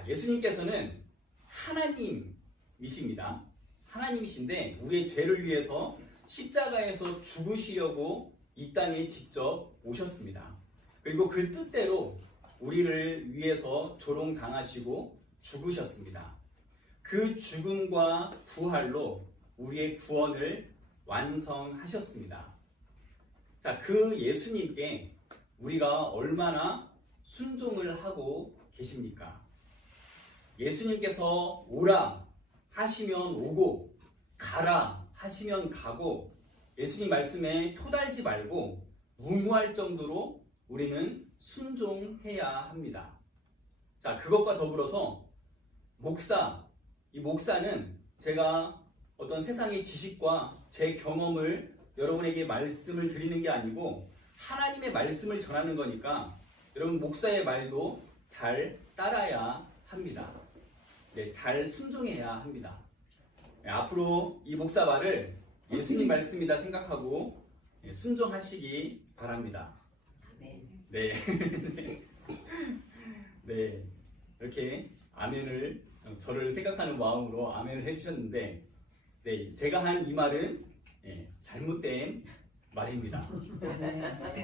자, 예수님께서는 하나님이십니다. 하나님이신데 우리의 죄를 위해서 십자가에서 죽으시려고 이 땅에 직접 오셨습니다. 그리고 그 뜻대로 우리를 위해서 조롱당하시고 죽으셨습니다. 그 죽음과 부활로 우리의 구원을 완성하셨습니다. 자, 그 예수님께 우리가 얼마나 순종을 하고 계십니까? 예수님께서 오라 하시면 오고 가라 하시면 가고 예수님 말씀에 토달지 말고 무무할 정도로 우리는 순종해야 합니다. 자, 그것과 더불어서 이 목사는 제가 어떤 세상의 지식과 제 경험을 여러분에게 말씀을 드리는 게 아니고 하나님의 말씀을 전하는 거니까 여러분 목사의 말도 잘 따라야 합니다. 네, 잘 순종해야 합니다. 네, 앞으로 이 목사 말을 예수님 말씀이다 생각하고 순종하시기 바랍니다. 네. 네. 이렇게 아멘을 저를 생각하는 마음으로 아멘을 해주셨는데, 네, 제가 한 이 말은 잘못된 말입니다.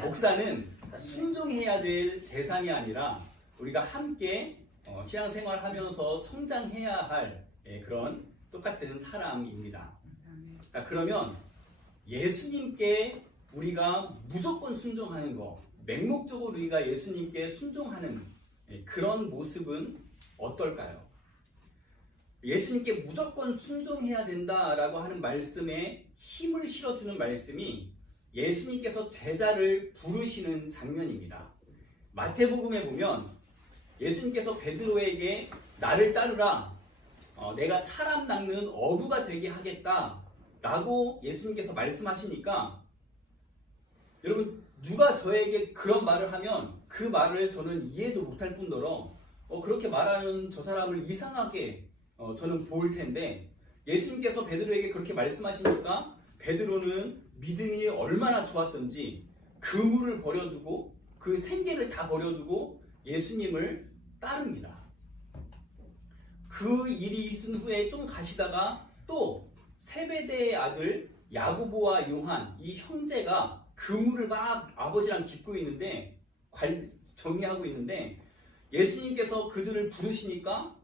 목사는 순종해야 될 대상이 아니라 우리가 함께 신앙생활하면서 성장해야 할 그런 똑같은 사람입니다. 자, 그러면 예수님께 우리가 무조건 순종하는 거, 맹목적으로 우리가 예수님께 순종하는 그런 모습은 어떨까요? 예수님께 무조건 순종해야 된다라고 하는 말씀에 힘을 실어주는 말씀이 예수님께서 제자를 부르시는 장면입니다. 마태복음에 보면 예수님께서 베드로에게 나를 따르라, 내가 사람 낚는 어부가 되게 하겠다라고 예수님께서 말씀하시니까 여러분 누가 저에게 그런 말을 하면 그 말을 저는 이해도 못할 뿐더러 그렇게 말하는 저 사람을 이상하게 저는 볼 텐데 예수님께서 베드로에게 그렇게 말씀하시니까 베드로는 믿음이 얼마나 좋았던지 그물을 버려두고 그 생계를 다 버려두고 예수님을 따릅니다. 그 일이 있은 후에 좀 가시다가 또 세베대의 아들 야고보와 요한 이 형제가 그물을 막 아버지랑 깃고 있는데 정리하고 있는데 예수님께서 그들을 부르시니까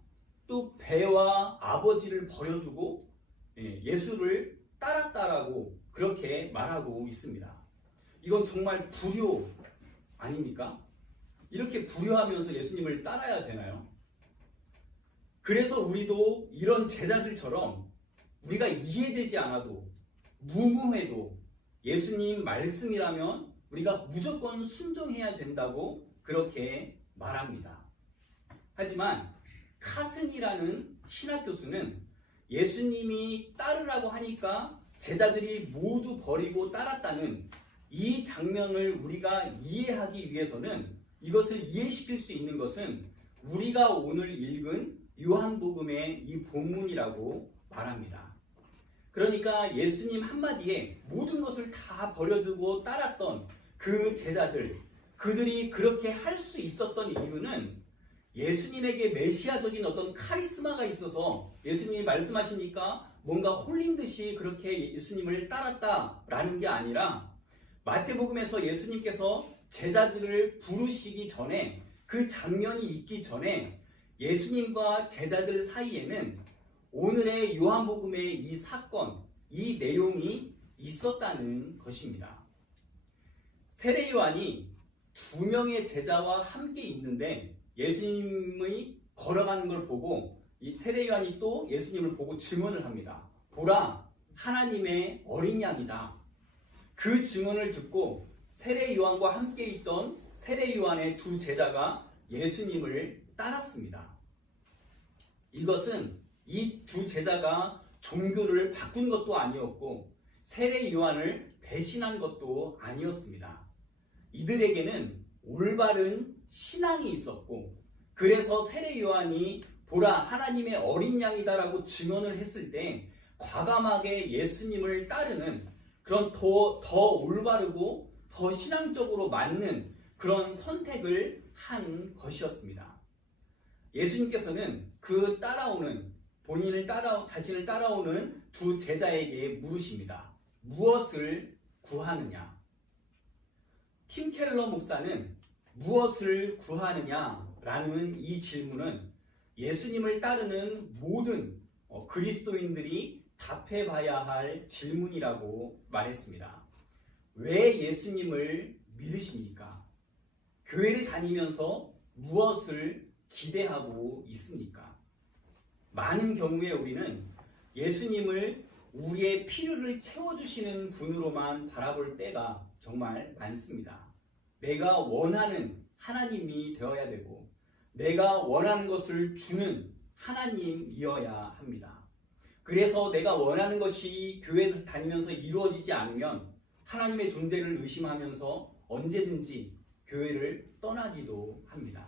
또 배와 아버지를 버려두고 예수를 따랐다라고 그렇게 말하고 있습니다. 이건 정말 불효 아닙니까? 이렇게 불효하면서 예수님을 따라야 되나요? 그래서 우리도 이런 제자들처럼 우리가 이해되지 않아도 무모해도 예수님 말씀이라면 우리가 무조건 순종해야 된다고 그렇게 말합니다. 하지만 카슨이라는 신학 교수는 예수님이 따르라고 하니까 제자들이 모두 버리고 따랐다는 이 장면을 우리가 이해하기 위해서는 이것을 이해시킬 수 있는 것은 우리가 오늘 읽은 요한복음의 이 본문이라고 말합니다. 그러니까 예수님 한마디에 모든 것을 다 버려두고 따랐던 그 제자들, 그들이 그렇게 할 수 있었던 이유는 예수님에게 메시아적인 어떤 카리스마가 있어서 예수님이 말씀하시니까 뭔가 홀린 듯이 그렇게 예수님을 따랐다라는 게 아니라 마태복음에서 예수님께서 제자들을 부르시기 전에 그 장면이 있기 전에 예수님과 제자들 사이에는 오늘의 요한복음의 이 사건, 이 내용이 있었다는 것입니다. 세례 요한이 2명의 제자와 함께 있는데 예수님이 걸어가는 걸 보고 이 세례 요한이 또 예수님을 보고 증언을 합니다. 보라, 하나님의 어린 양이다. 그 증언을 듣고 세례 요한과 함께 있던 세례 요한의 2 제자가 예수님을 따랐습니다. 이것은 이 2 제자가 종교를 바꾼 것도 아니었고 세례 요한을 배신한 것도 아니었습니다. 이들에게는 올바른 신앙이 있었고 그래서 세례 요한이 보라 하나님의 어린 양이다라고 증언을 했을 때 과감하게 예수님을 따르는 그런 더 올바르고 더 신앙적으로 맞는 그런 선택을 한 것이었습니다. 예수님께서는 그 자신을 따라오는 두 제자에게 물으십니다. 무엇을 구하느냐? 팀 켈러 목사는 무엇을 구하느냐라는 이 질문은 예수님을 따르는 모든 그리스도인들이 답해봐야 할 질문이라고 말했습니다. 왜 예수님을 믿으십니까? 교회를 다니면서 무엇을 기대하고 있습니까? 많은 경우에 우리는 예수님을 우리의 필요를 채워주시는 분으로만 바라볼 때가 정말 많습니다. 내가 원하는 하나님이 되어야 되고 내가 원하는 것을 주는 하나님이어야 합니다. 그래서 내가 원하는 것이 교회를 다니면서 이루어지지 않으면 하나님의 존재를 의심하면서 언제든지 교회를 떠나기도 합니다.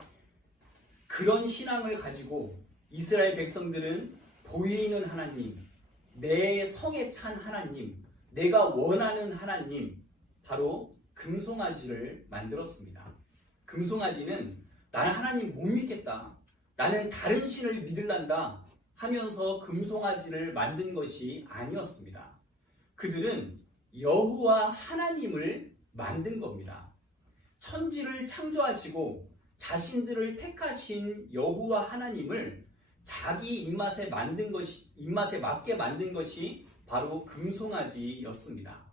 그런 신앙을 가지고 이스라엘 백성들은 보이는 하나님, 내 성에 찬 하나님, 내가 원하는 하나님, 바로 금송아지를 만들었습니다. 금송아지는 나는 하나님 못 믿겠다, 나는 다른 신을 믿을란다 하면서 금송아지를 만든 것이 아니었습니다. 그들은 여호와 하나님을 만든 겁니다. 천지를 창조하시고 자신들을 택하신 여호와 하나님을 자기 입맛에 맞게 만든 것이 바로 금송아지였습니다.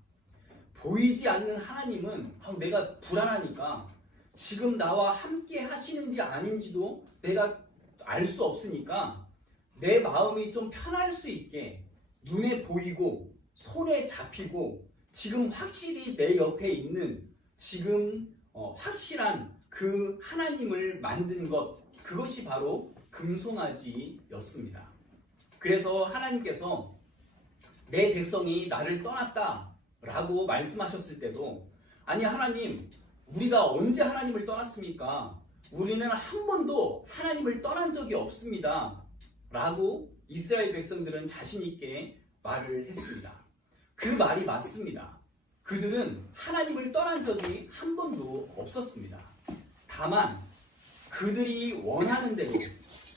보이지 않는 하나님은 내가 불안하니까 지금 나와 함께 하시는지 아닌지도 내가 알 수 없으니까 내 마음이 좀 편할 수 있게 눈에 보이고 손에 잡히고 지금 확실히 내 옆에 있는 지금 확실한 그 하나님을 만든 것, 그것이 바로 금송아지였습니다. 그래서 하나님께서 내 백성이 나를 떠났다 라고 말씀하셨을 때도, 아니 하나님, 우리가 언제 하나님을 떠났습니까? 우리는 한 번도 하나님을 떠난 적이 없습니다 라고 이스라엘 백성들은 자신 있게 말을 했습니다. 그 말이 맞습니다. 그들은 하나님을 떠난 적이 한 번도 없었습니다. 다만 그들이 원하는 대로,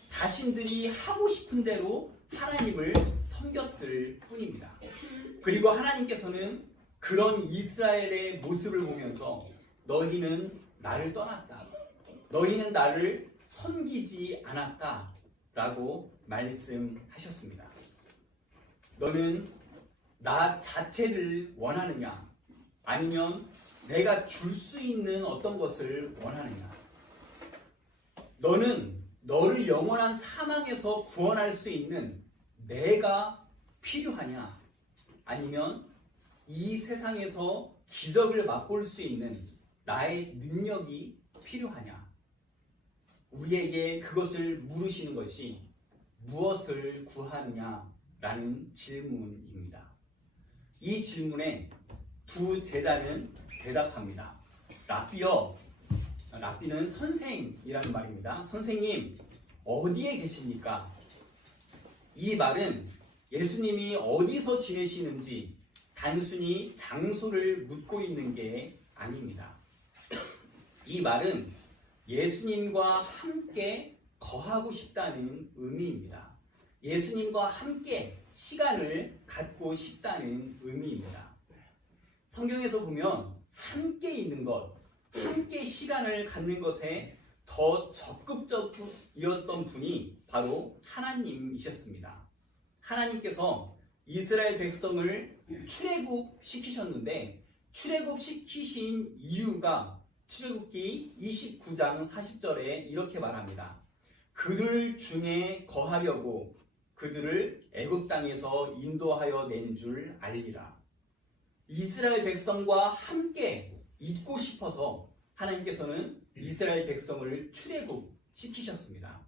자신들이 하고 싶은 대로 하나님을 섬겼을 뿐입니다. 그리고 하나님께서는 그런 이스라엘의 모습을 보면서 너희는 나를 떠났다, 너희는 나를 섬기지 않았다 라고 말씀하셨습니다. 너는 나 자체를 원하느냐, 아니면 내가 줄 수 있는 어떤 것을 원하느냐? 너는 너를 영원한 사망에서 구원할 수 있는 내가 필요하냐? 아니면 이 세상에서 기적을 맛볼 수 있는 나의 능력이 필요하냐? 우리에게 그것을 물으시는 것이 무엇을 구하느냐라는 질문입니다. 이 질문에 두 제자는 대답합니다. 랍비여, 랍비는 선생이라는 말입니다. 선생님, 어디에 계십니까? 이 말은 예수님이 어디서 지내시는지 단순히 장소를 묻고 있는 게 아닙니다. 이 말은 예수님과 함께 거하고 싶다는 의미입니다. 예수님과 함께 시간을 갖고 싶다는 의미입니다. 성경에서 보면 함께 있는 것, 함께 시간을 갖는 것에 더 적극적이었던 분이 바로 하나님이셨습니다. 하나님께서 이스라엘 백성을 출애굽시키셨는데 출애굽시키신 이유가 출애굽기 29장 40절에 이렇게 말합니다. 그들 중에 거하려고 그들을 애굽 땅에서 인도하여 낸 줄 알리라. 이스라엘 백성과 함께 있고 싶어서 하나님께서는 이스라엘 백성을 출애굽시키셨습니다.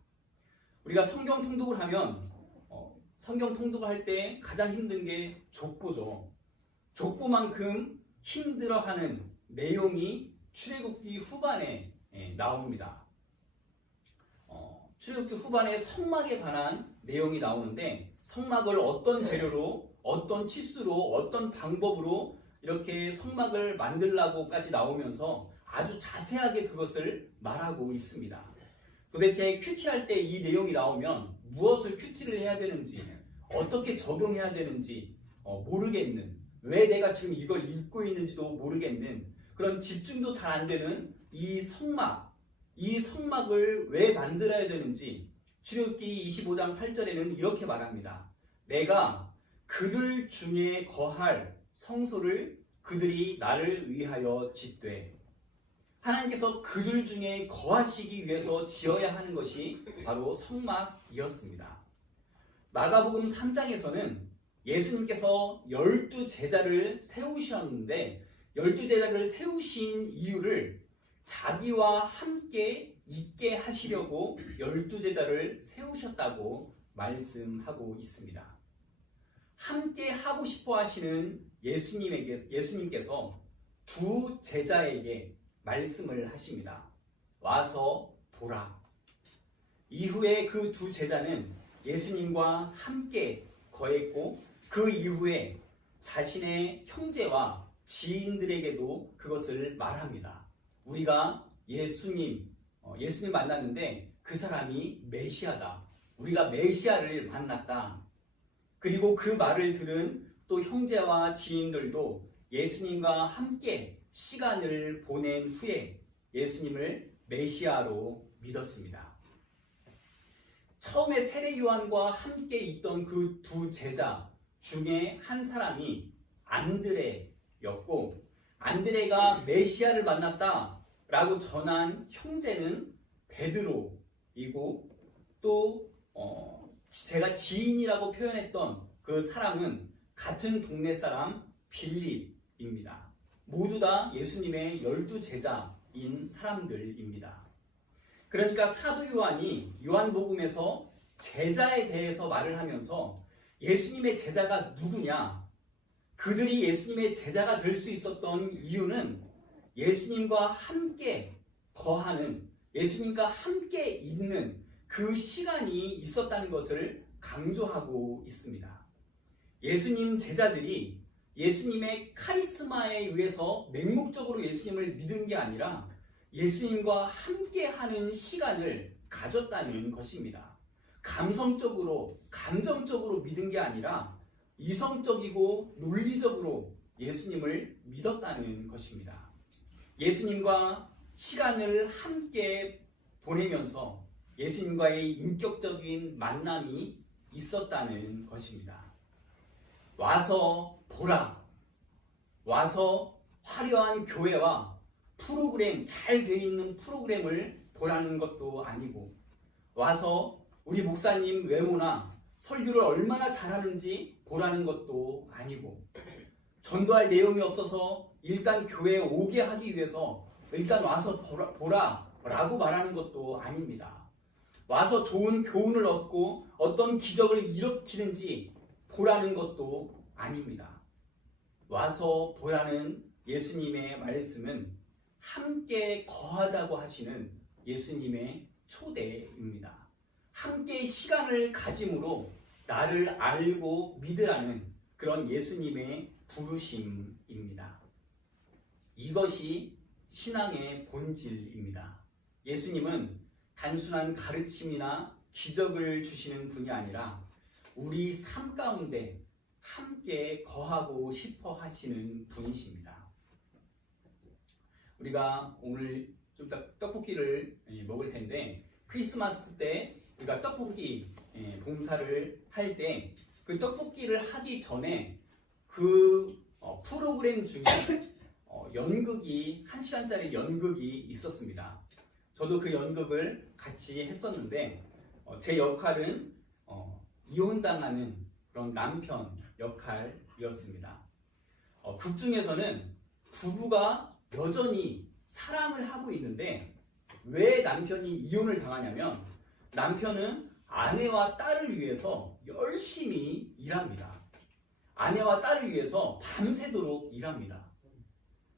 우리가 성경 통독을 하면 성경 통독을 할 때 가장 힘든 게 족보죠. 족보만큼 힘들어하는 내용이 출애굽기 후반에 나옵니다. 출애굽기 후반에 성막에 관한 내용이 나오는데 성막을 어떤 재료로, 어떤 치수로, 어떤 방법으로 이렇게 성막을 만들라고까지 나오면서 아주 자세하게 그것을 말하고 있습니다. 도대체 큐티할 때 이 내용이 나오면 무엇을 큐티를 해야 되는지, 어떻게 적용해야 되는지 모르겠는, 왜 내가 지금 이걸 읽고 있는지도 모르겠는, 그런 집중도 잘 안 되는 이 성막을 왜 만들어야 되는지 출애굽기 25장 8절에는 이렇게 말합니다. 내가 그들 중에 거할 성소를 그들이 나를 위하여 짓되, 하나님께서 그들 중에 거하시기 위해서 지어야 하는 것이 바로 성막이었습니다. 마가복음 3장에서는 예수님께서 12제자를 세우셨는데 12제자를 세우신 이유를 자기와 함께 있게 하시려고 12제자를 세우셨다고 말씀하고 있습니다. 함께 하고 싶어 하시는 예수님께서 두 제자에게 말씀을 하십니다. 와서 보라. 이후에 그 두 제자는 예수님과 함께 거했고 그 이후에 자신의 형제와 지인들에게도 그것을 말합니다. 우리가 예수님 만났는데 그 사람이 메시아다. 우리가 메시아를 만났다. 그리고 그 말을 들은 또 형제와 지인들도 예수님과 함께 시간을 보낸 후에 예수님을 메시아로 믿었습니다. 처음에 세례 요한과 함께 있던 그 두 제자 중에 한 사람이 안드레였고, 안드레가 메시아를 만났다라고 전한 형제는 베드로이고, 또 제가 지인이라고 표현했던 그 사람은 같은 동네 사람 빌립입니다. 모두 다 예수님의 12제자인 사람들입니다. 그러니까 사도 요한이 요한복음에서 제자에 대해서 말을 하면서 예수님의 제자가 누구냐, 그들이 예수님의 제자가 될 수 있었던 이유는 예수님과 함께 거하는, 예수님과 함께 있는 그 시간이 있었다는 것을 강조하고 있습니다. 예수님 제자들이 예수님의 카리스마에 의해서 맹목적으로 예수님을 믿은 게 아니라 예수님과 함께하는 시간을 가졌다는 것입니다. 감성적으로, 감정적으로 믿은 게 아니라 이성적이고 논리적으로 예수님을 믿었다는 것입니다. 예수님과 시간을 함께 보내면서 예수님과의 인격적인 만남이 있었다는 것입니다. 와서 보라. 와서 화려한 교회와 프로그램, 잘 되어 있는 프로그램을 보라는 것도 아니고, 와서 우리 목사님 외모나 설교를 얼마나 잘하는지 보라는 것도 아니고, 전도할 내용이 없어서 일단 교회에 오게 하기 위해서 일단 와서 보라라고 말하는 것도 아닙니다. 와서 좋은 교훈을 얻고 어떤 기적을 일으키는지 보라는 것도 아닙니다. 와서 보라는 예수님의 말씀은 함께 거하자고 하시는 예수님의 초대입니다. 함께 시간을 가짐으로 나를 알고 믿으라는 그런 예수님의 부르심입니다. 이것이 신앙의 본질입니다. 예수님은 단순한 가르침이나 기적을 주시는 분이 아니라 우리 삶 가운데 함께 거하고 싶어 하시는 분이십니다. 우리가 오늘 좀 떡볶이를 먹을 텐데, 크리스마스 때 우리가 떡볶이 봉사를 할 때 그 떡볶이를 하기 전에 그 프로그램 중에 연극이 1시간짜리 연극이 있었습니다. 저도 그 연극을 같이 했었는데 제 역할은 이혼당하는 그런 남편 역할이었습니다. 극 중에서는 부부가 여전히 사랑을 하고 있는데 왜 남편이 이혼을 당하냐면, 남편은 아내와 딸을 위해서 열심히 일합니다. 아내와 딸을 위해서 밤새도록 일합니다.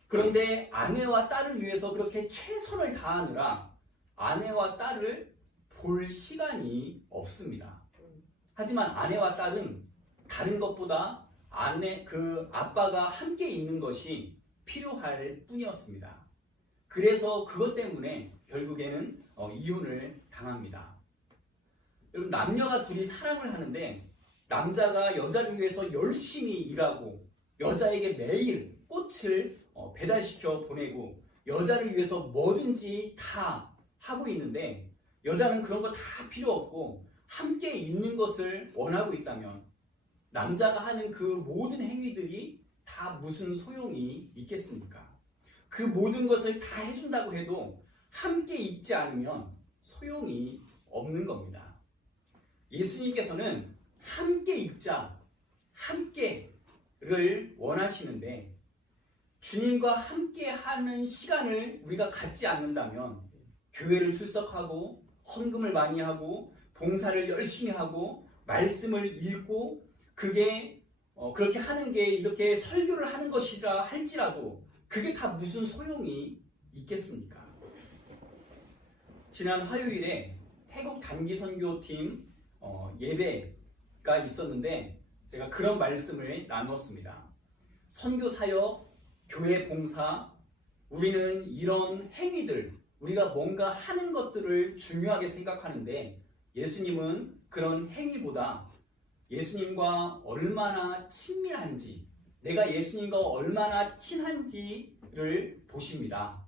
그런데 아내와 딸을 위해서 그렇게 최선을 다하느라 아내와 딸을 볼 시간이 없습니다. 하지만 아내와 딸은 다른 것보다 아빠가 함께 있는 것이 필요할 뿐이었습니다. 그래서 그것 때문에 결국에는 이혼을 당합니다. 여러분, 남녀가 둘이 사랑을 하는데 남자가 여자를 위해서 열심히 일하고 여자에게 매일 꽃을 배달시켜 보내고 여자를 위해서 뭐든지 다 하고 있는데 여자는 그런 거 다 필요 없고 함께 있는 것을 원하고 있다면 남자가 하는 그 모든 행위들이 다 무슨 소용이 있겠습니까? 그 모든 것을 다 해준다고 해도 함께 있지 않으면 소용이 없는 겁니다. 예수님께서는 함께 있자, 함께를 원하시는데 주님과 함께 하는 시간을 우리가 갖지 않는다면 교회를 출석하고 헌금을 많이 하고 봉사를 열심히 하고 말씀을 읽고 그게 그렇게 하는 게 이렇게 설교를 하는 것이라 할지라도 그게 다 무슨 소용이 있겠습니까? 지난 화요일에 태국 단기 선교팀 예배가 있었는데 제가 그런 말씀을 나누었습니다. 선교 사역, 교회 봉사, 우리는 이런 행위들, 우리가 뭔가 하는 것들을 중요하게 생각하는데 예수님은 그런 행위보다 예수님과 얼마나 친밀한지, 내가 예수님과 얼마나 친한지를 보십니다.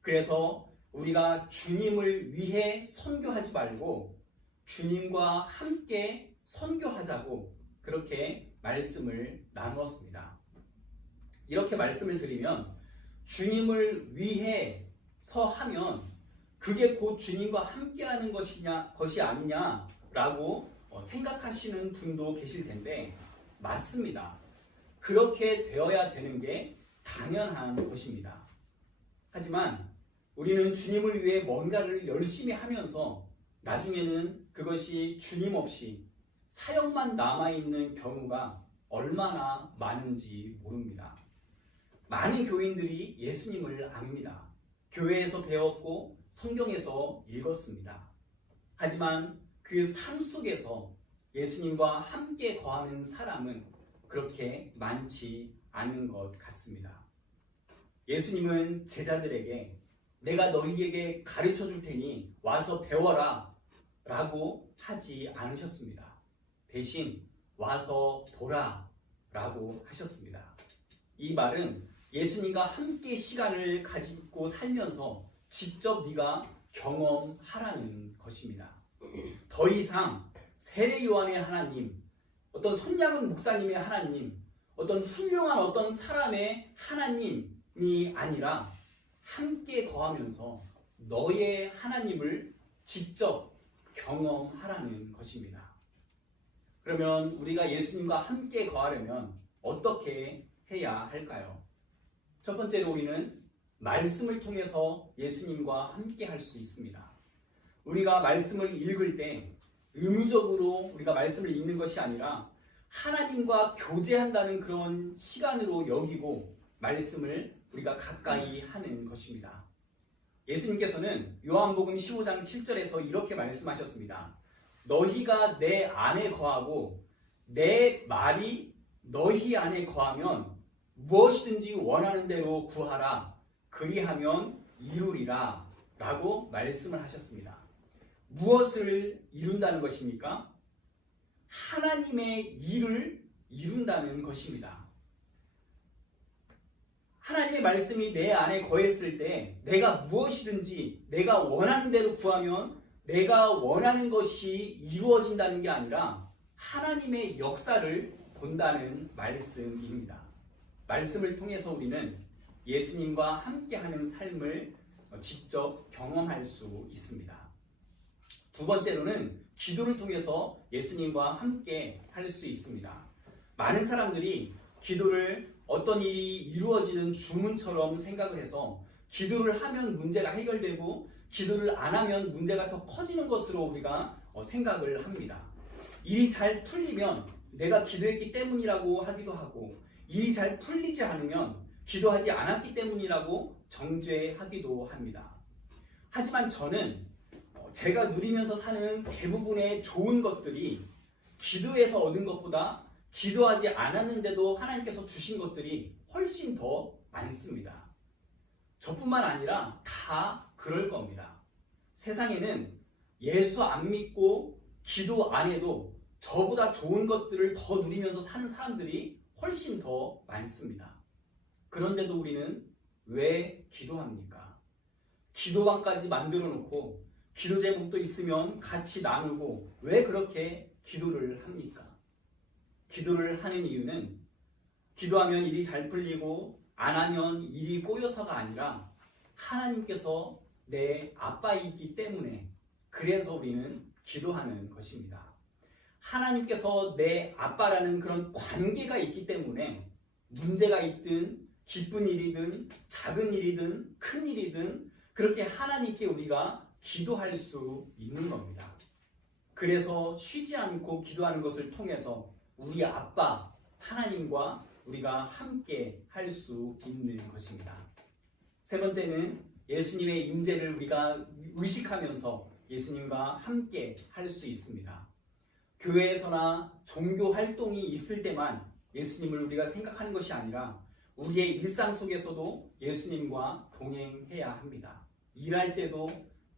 그래서 우리가 주님을 위해 선교하지 말고 주님과 함께 선교하자고 그렇게 말씀을 나누었습니다. 이렇게 말씀을 드리면 주님을 위해서 하면 그게 곧 주님과 함께하는 것이 아니냐라고 생각하시는 분도 계실 텐데 맞습니다. 그렇게 되어야 되는 게 당연한 것입니다. 하지만 우리는 주님을 위해 뭔가를 열심히 하면서 나중에는 그것이 주님 없이 사역만 남아있는 경우가 얼마나 많은지 모릅니다. 많은 교인들이 예수님을 압니다. 교회에서 배웠고 성경에서 읽었습니다. 하지만 그 삶 속에서 예수님과 함께 거하는 사람은 그렇게 많지 않은 것 같습니다. 예수님은 제자들에게 내가 너희에게 가르쳐 줄 테니 와서 배워라 라고 하지 않으셨습니다. 대신 와서 보라 라고 하셨습니다. 이 말은 예수님과 함께 시간을 가지고 살면서 직접 네가 경험하라는 것입니다. 더 이상 세례 요한의 하나님, 어떤 손양은 목사님의 하나님, 어떤 훌륭한 어떤 사람의 하나님이 아니라 함께 거하면서 너의 하나님을 직접 경험하라는 것입니다. 그러면 우리가 예수님과 함께 거하려면 어떻게 해야 할까요? 첫 번째로 우리는 말씀을 통해서 예수님과 함께 할 수 있습니다. 우리가 말씀을 읽을 때 의무적으로 우리가 말씀을 읽는 것이 아니라 하나님과 교제한다는 그런 시간으로 여기고 말씀을 우리가 가까이 하는 것입니다. 예수님께서는 요한복음 15장 7절에서 이렇게 말씀하셨습니다. 너희가 내 안에 거하고 내 말이 너희 안에 거하면 무엇이든지 원하는 대로 구하라. 그리하면 이루리라 라고 말씀을 하셨습니다. 무엇을 이룬다는 것입니까? 하나님의 일을 이룬다는 것입니다. 하나님의 말씀이 내 안에 거했을 때 내가 무엇이든지 내가 원하는 대로 구하면 내가 원하는 것이 이루어진다는 게 아니라 하나님의 역사를 본다는 말씀입니다. 말씀을 통해서 우리는 예수님과 함께하는 삶을 직접 경험할 수 있습니다. 두 번째로는 기도를 통해서 예수님과 함께 할 수 있습니다. 많은 사람들이 기도를 어떤 일이 이루어지는 주문처럼 생각을 해서 기도를 하면 문제가 해결되고 기도를 안 하면 문제가 더 커지는 것으로 우리가 생각을 합니다. 일이 잘 풀리면 내가 기도했기 때문이라고 하기도 하고 일이 잘 풀리지 않으면 기도하지 않았기 때문이라고 정죄하기도 합니다. 하지만 저는 제가 누리면서 사는 대부분의 좋은 것들이 기도해서 얻은 것보다 기도하지 않았는데도 하나님께서 주신 것들이 훨씬 더 많습니다. 저뿐만 아니라 다 그럴 겁니다. 세상에는 예수 안 믿고 기도 안 해도 저보다 좋은 것들을 더 누리면서 사는 사람들이 훨씬 더 많습니다. 그런데도 우리는 왜 기도합니까? 기도방까지 만들어 놓고 기도 제목도 있으면 같이 나누고 왜 그렇게 기도를 합니까? 기도를 하는 이유는 기도하면 일이 잘 풀리고 안 하면 일이 꼬여서가 아니라 하나님께서 내 아빠이기 때문에 그래서 우리는 기도하는 것입니다. 하나님께서 내 아빠라는 그런 관계가 있기 때문에 문제가 있든 기쁜 일이든 작은 일이든 큰 일이든 그렇게 하나님께 우리가 기도할 수 있는 겁니다. 그래서 쉬지 않고 기도하는 것을 통해서 우리 아빠 하나님과 우리가 함께 할 수 있는 것입니다. 세 번째는 예수님의 임재를 우리가 의식하면서 예수님과 함께 할 수 있습니다. 교회에서나 종교 활동이 있을 때만 예수님을 우리가 생각하는 것이 아니라 우리의 일상 속에서도 예수님과 동행해야 합니다. 일할 때도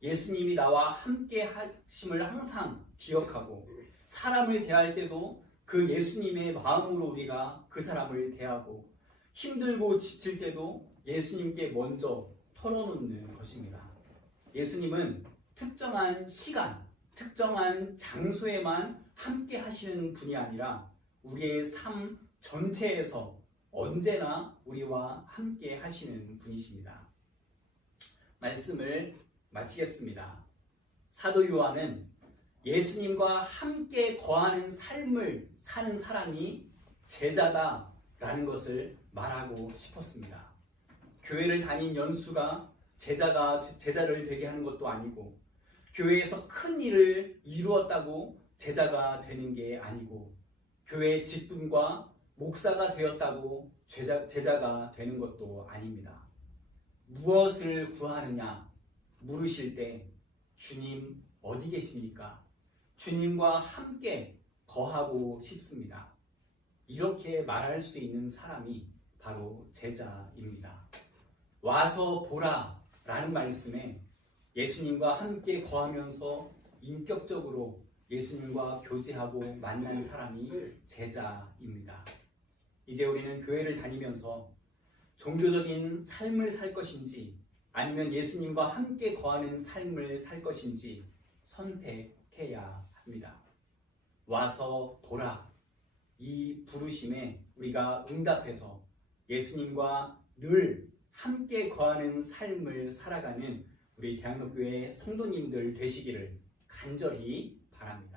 예수님이 나와 함께 하심을 항상 기억하고 사람을 대할 때도 그 예수님의 마음으로 우리가 그 사람을 대하고 힘들고 지칠 때도 예수님께 먼저 털어놓는 것입니다. 예수님은 특정한 시간, 특정한 장소에만 함께 하시는 분이 아니라 우리의 삶 전체에서 언제나 우리와 함께 하시는 분이십니다. 말씀을 마치겠습니다. 사도 요한은 예수님과 함께 거하는 삶을 사는 사람이 제자다라는 것을 말하고 싶었습니다. 교회를 다닌 연수가 제자를 되게 하는 것도 아니고 교회에서 큰 일을 이루었다고 제자가 되는 게 아니고 교회 직분과 목사가 되었다고 제자가 되는 것도 아닙니다. 무엇을 구하느냐 물으실 때 주님 어디 계십니까? 주님과 함께 거하고 싶습니다. 이렇게 말할 수 있는 사람이 바로 제자입니다. 와서 보라 라는 말씀에 예수님과 함께 거하면서 인격적으로 예수님과 교제하고 만난 사람이 제자입니다. 이제 우리는 교회를 다니면서 종교적인 삶을 살 것인지 아니면 예수님과 함께 거하는 삶을 살 것인지 선택해야 합니다. 와서 보라. 이 부르심에 우리가 응답해서 예수님과 늘 함께 거하는 삶을 살아가는 우리 대학로교회 성도님들 되시기를 간절히 바랍니다.